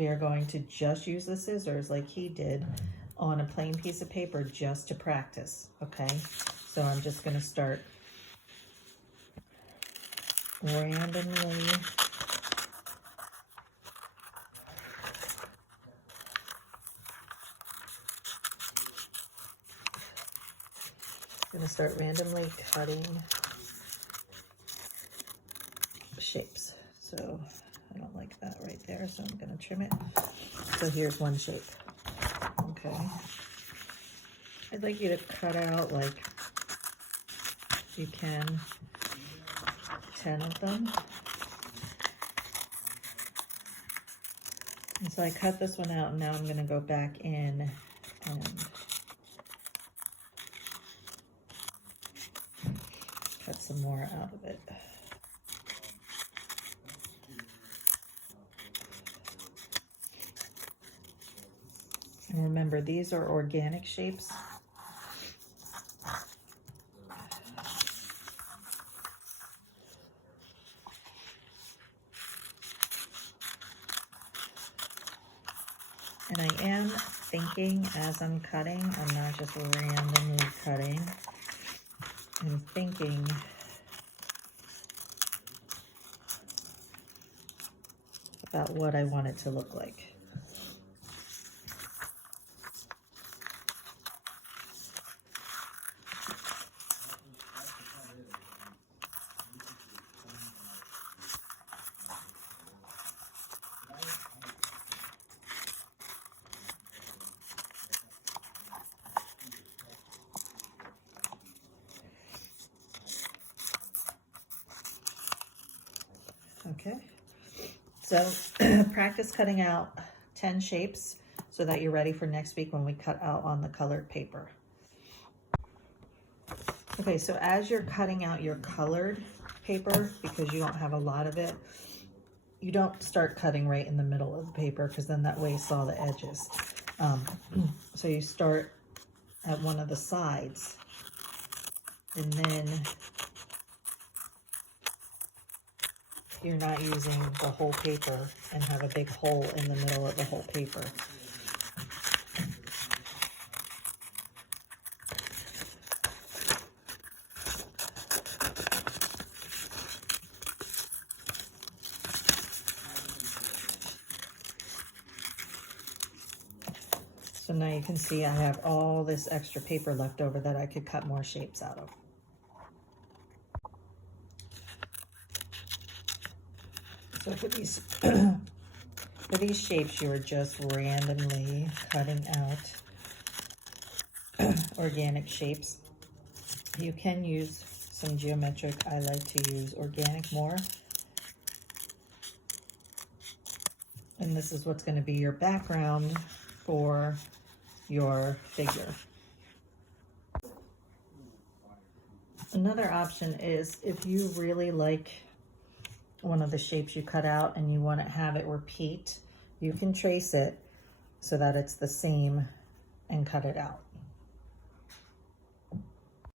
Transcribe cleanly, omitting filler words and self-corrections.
we are going to just use the scissors like he did on a plain piece of paper just to practice, okay? So I'm just going to start randomly cutting shapes. So I don't like that right there, so I'm going to trim it. So here's one shape. Okay. I'd like you to cut out, like, if you can, 10 of them. And so I cut this one out, and now I'm going to go back in and cut some more out of it. And remember, these are organic shapes. And I am thinking as I'm cutting, I'm not just randomly cutting. I'm thinking about what I want it to look like. Okay, so practice cutting out 10 shapes so that you're ready for next week when we cut out on the colored paper. Okay, so as you're cutting out your colored paper, because you don't have a lot of it, you don't start cutting right in the middle of the paper because then that wastes all the edges. So you start at one of the sides, and then you're not using the whole paper and have a big hole in the middle of the whole paper. So now you can see I have all this extra paper left over that I could cut more shapes out of. So for these shapes, you are just randomly cutting out organic shapes. You can use some geometric. I like to use organic more. And this is what's going to be your background for your figure. Another option is if you really like one of the shapes you cut out and you want to have it repeat, you can trace it so that it's the same and cut it out.